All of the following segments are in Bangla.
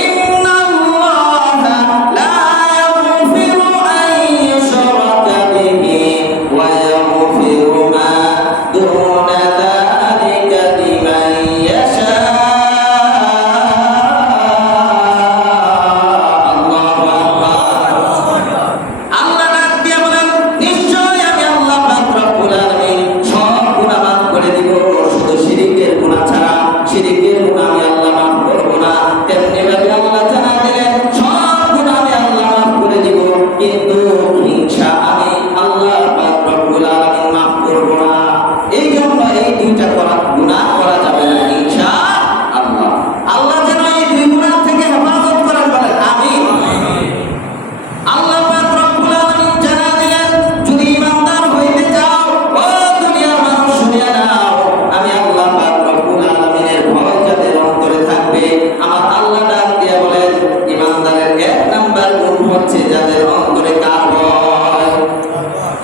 ইন্নাল্লাহা লা ইয়াগফিরু আন ইউশরাকা বিহি ওয়া ইয়াগফিরু মা দুনা যালিকা লিমান ইয়াশা। আল্লাহু আকবার। আল্লাহ ডাক দিয়ে বলেন, নিশ্চয় আমি আল্লাহ পাক রব্বুল আলামিন সব গুনাহ মাফ করে দিব, শুধু শিরকের গুনাহ ছাড়া। শিরকের গুনাহ আমি আল্লাহ মাফ করব না। তেমনি ভাবে আল্লাহ জানা দিলেন সব গুনাহ আমি আল্লাহ মাফ করে দিব, কিন্তু হিংসা আমি আল্লাহ পাক রব্বুল আলামিন মাফ করব না। এই জন্য এই দুইটা গুনাহ করা যাবে না ইনশাআল্লাহ। আল্লাহ যেন এই দুই গুনাহ থেকে হেফাজত করেন, বলেন আমিন। আল্লাহ পাক রব্বুল আলামিন জানা দিলেন, যদি ঈমানদার হইতে চাও ও দুনিয়ার মানুষ শুনিয়া নাও, আমি আল্লাহ পাক রব্বুল আলামিনের ভয় যাদের অন্তরে থাকবে, আমার আল্লাহ ডাক দিয়ে বলেন ঈমানদারের এক নাম্বার গুণ হচ্ছে যাদের অন্তরে কার ভয়।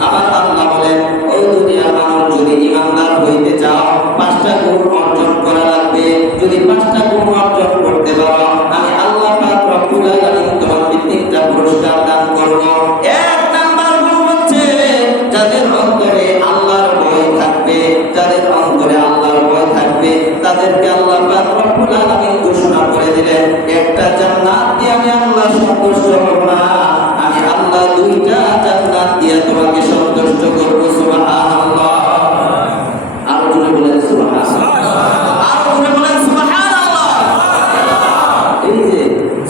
আমার আল্লাহ বলেন, ও দুনিয়ার মানুষ, যদি ঈমানদার হইতে চাও পাঁচটা গুণ অর্জন করা লাগবে। যদি পাঁচটা গুণ অর্জন করতে পারো, আমি আল্লাহ পাক রব্বুল আলামিন তোমাকে তিনটা পুরস্কার দান করব। এক নাম্বার গুণ হচ্ছে যাদের অন্তরে আল্লাহর ভয় থাকবে। যাদের অন্তরে আল্লাহর ভয় থাকবে তাদেরকে আল্লাহ পাক রব্বুল আলামিন ঘোষণা করে দিলেন, একটা জান্নাত দিয়ে আমি আল্লাহ সন্তুষ্ট হব না, আমি আল্লাহ দুইটা জান্নাত দিয়ে তোমাকে সন্তুষ্ট করব। সুবহানাল্লাহ। আরো জোরে বলেন সুবহানাল্লাহ। আরো জোরে বলেন সুবহানাল্লাহ। এই যে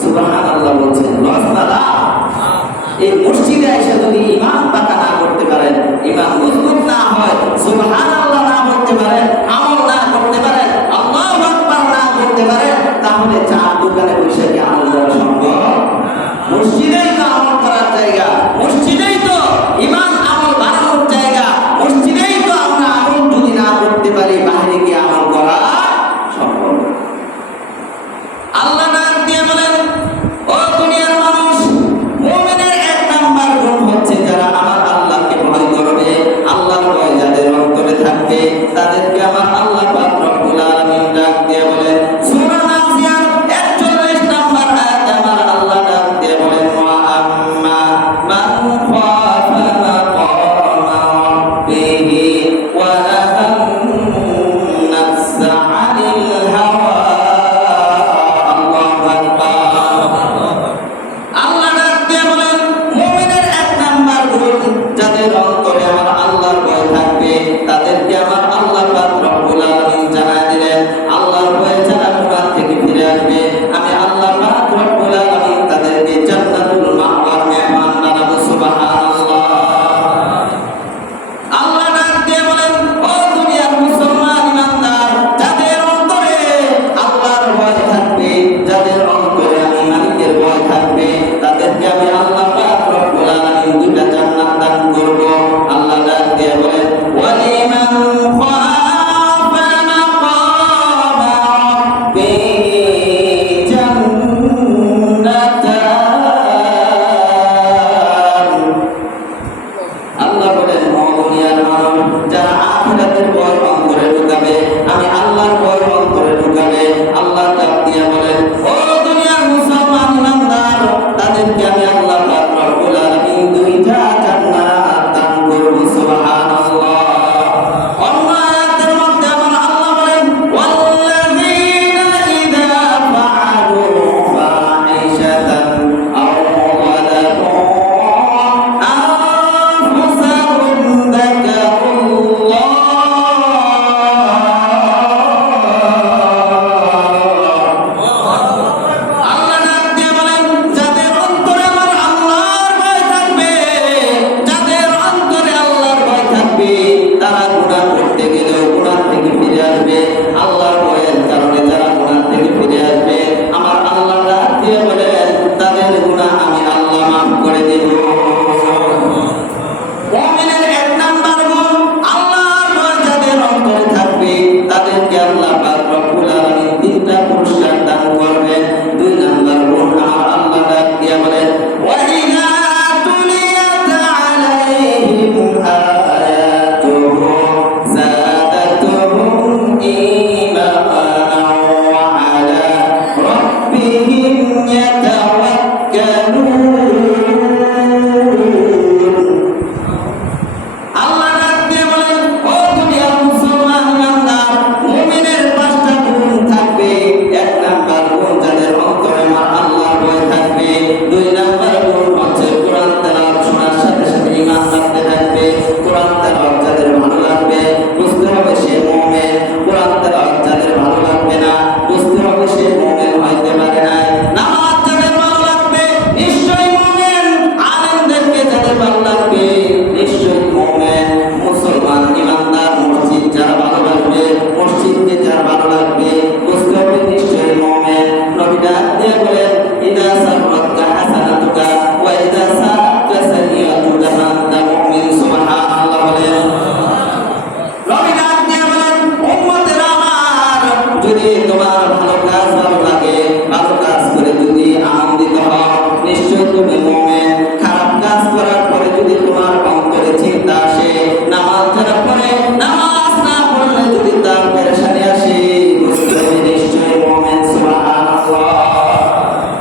সুবহানাল্লাহ বলছেন, লজ্জা এই মসজিদে এসে যদি ঈমান পাকা না করতে পারেন, ঈমান মজবুত না হয়, সুবহানাল্লাহ না বলতে পারেন, আমল না করতে পারেন, আল্লাহু আকবার না করতে পারেন, তাহলে চার দোকানে বসে কি আমল করা সম্ভব? মসজিদেই তো আমল করার জায়গা, মসজিদেই তো ঈমান আমল বাড়ানোর জায়গা, মসজিদেই তো আমরা আমল যদি না করতে পারি, বাইরে গিয়ে আমল করা সম্ভব। আল্লাহ ডাক দিয়ে বলেন ইদা সাররাতকা হাসানাতুকা ওয়া ইদা সাআতকা সাইয়্যাতুকা আনতা মুমিন সুবহানাল্লাহ বলেন। নবী ডাক দিয়ে বলেন উম্মতের আমার যদি তোমার ভালো কাজ ভালো লাগে ভালো কাজ করে যদি আনন্দিত হও নিশ্চয় তুমি মুমিন। খারাপ কাজ করার পরে যদি তোমার অন্তরে চিন্তা আসে নামাজ যারা পড়ে নামাজ না পড়লে যদি তার পেরেশানি আসে বুঝতে নিশ্চয় মুমিন সুবহানাল্লাহ।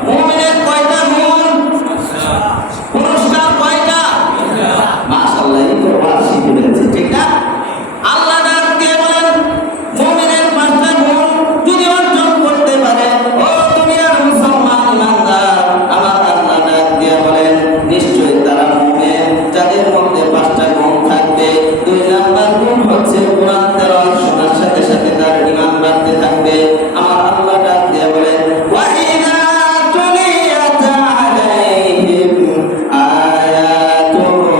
মুমিনের কয়টা গুণ? পুরস্কার কয়টা? মাশাআল্লাহ এই তো বার্ষিক হয়েছে ঠিক না? আল্লাহ ডাক দিয়ে বলেন মুমিনের পাঁচটা গুণ যদি অর্জন করতে পারে ও দুনিয়ার মুসলমান ইমানদার আমার আল্লাহ ডাক দিয়ে বলেন নিশ্চয়ই তারা মুমিন যাদের মধ্যে পাঁচটা গুণ থাকবে। 2 নাম্বার গুণ হচ্ছে কোরআন তেলাওয়াত শোনার সাথে সাথে তার ঈমান বাড়তে থাকবে। আমার আল্লাহ ডাক দিয়ে বলেন ওয়া ইযা তুলিয়াত আলাইহিম আয়াতুহু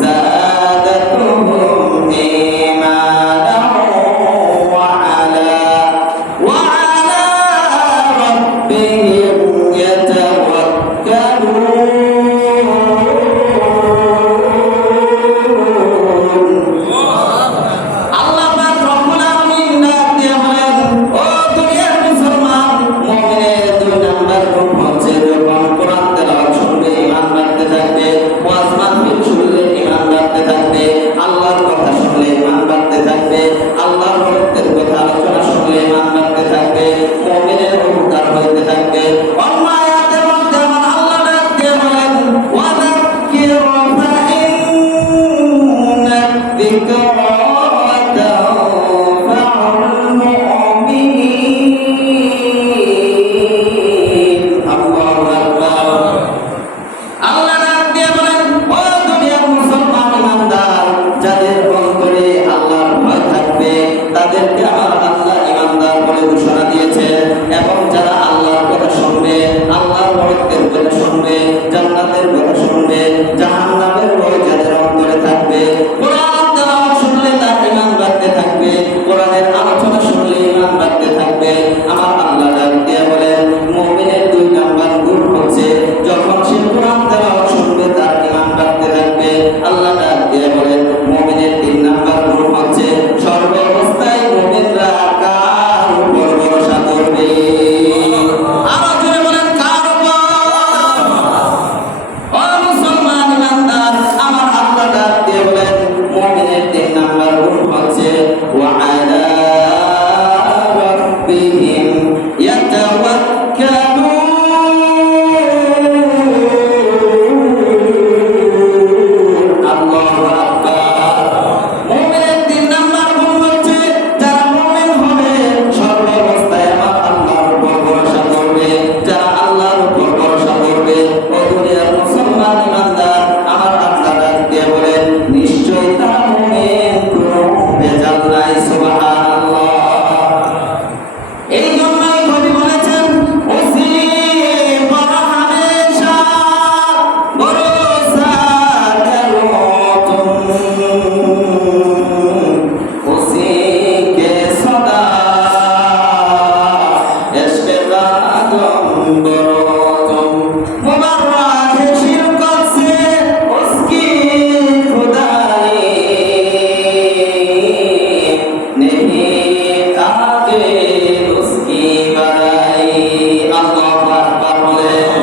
যাদাতুহুম ঈমানান ওয়া আলা রাব্বিহিম ইয়াতাওয়াক্কালুন। আল্লাহ পাক রব্বুল আলামিন ডাক দিয়ে বলেন ও দুনিয়ার মুসলমান মুমিনের 2 নাম্বার গুণ হচ্ছে যখন কোরআন তেলাওয়াত শুনবে ঈমান বাড়তে থাকবে, ওয়াজ মাহফিল শুনলে ঈমান বাড়তে থাকবে, আল্লাহর কথা শুনলে ঈমান বাড়তে থাকবে, আল্লাহর ভক্তের কথা আলোচনা শুনলে ঈমান বাড়তে থাকবে, মুমিনের উপকার হইতে থাকবে। অন্য আয়াতের মধ্যে আমার আল্লাহ ডাক দিয়ে বলেন ওয়াযাক্কির ফাইন্না যিকরা তানফাউল মুমিনিন। আল্লাহু আকবার। আল্লাহ ডাক দিয়ে বলেন ও দুনিয়ার মুসলমান ইমানদার যাদের অন্তরে আল্লাহর ভয় থাকবে তাদেরকে আমার আল্লাহ ইমানদার বলে ঘোষণা দিয়েছেন। এবং যারা আল্লাহর কথা শুনবে আল্লাহর ভক্তের কথা শুনবে জান্নাতের কথা শুনবে জাহান্নামের ভয় যাদের অন্তরে থাকবে কোরআন তেলাওয়াত শুনলে তার ঈমান বাড়তে থাকবে, কোরআনের আলোচনা শুনলে ঈমান বাড়তে থাকবে। আমার আল্লাহ ডাক দিয়ে বলেন মুমিনের 2 নাম্বার গুণ হচ্ছে যখন সে কোরআন তেলাওয়াত শুনবে তার ঈমান বাড়তে থাকবে। আল্লাহ ডাক দিয়ে বলেন মুমিনের 3 নাম্বার গুণ হচ্ছে সর্বাবস্থায় মুমিনরা কার উপর ভরসা করবে। আরো জোরে বলেন কার উপর? ও মুসলমান ইমানদার আমার আল্লাহ ডাক দিয়ে বলেন মুমিনের 3 নাম্বার গুণ হচ্ছে ওয়া আলা রাব্বিহিম ইয়াতাওয়াক্কালুন। আল্লাহু আকবার। মুমিনের 3 নাম্বার গুণ হচ্ছে যারা মুমিন হবে সর্বাবস্থায় আমার আল্লাহর উপর ভরসা করবে। যারা আল্লাহর উপর ভরসা করবে ও দুনিয়ার মুসলমান ইমানদার আমার আল্লাহ ডাক দিয়ে বলেন নিশ্চয়ই তারা মুমিন কোনো ভেজাল নাই সুবহানাল্লাহ। এই জন্যই কবি বলেছেন উসি পর হামেশা ভরসা করো তুম উসি কে সদা ইশকে কাদম বরো তুম মুবাররা है शिरकत से उसकी खुदाई नहीं आगे उसकी बड़ाई। अल्लाहु আকবার বলেন।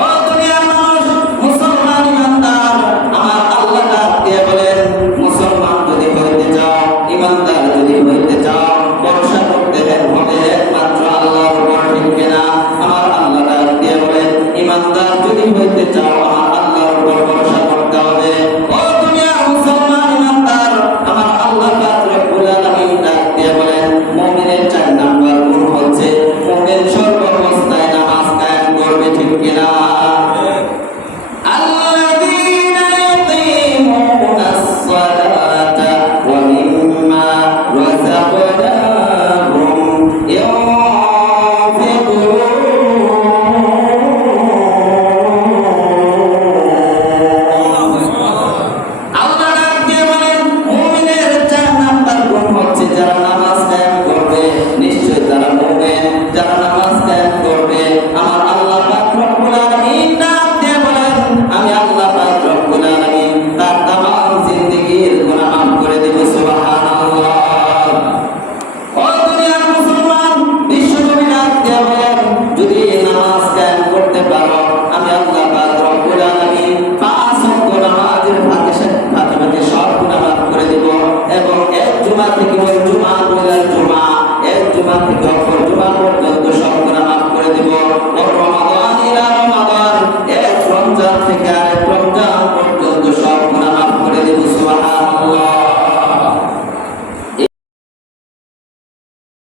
ও দুনিয়ার মানুষ মুসলমান ইমানদার আমার আল্লাহ ডাক দিয়ে বলেন মুসলমান যদি হইতে চাও ইমানদার যদি হইতে চাও ভরসা করতে হবে একমাত্র আল্লাহর উপর ঠিক কিনা? আমার দেওয়ার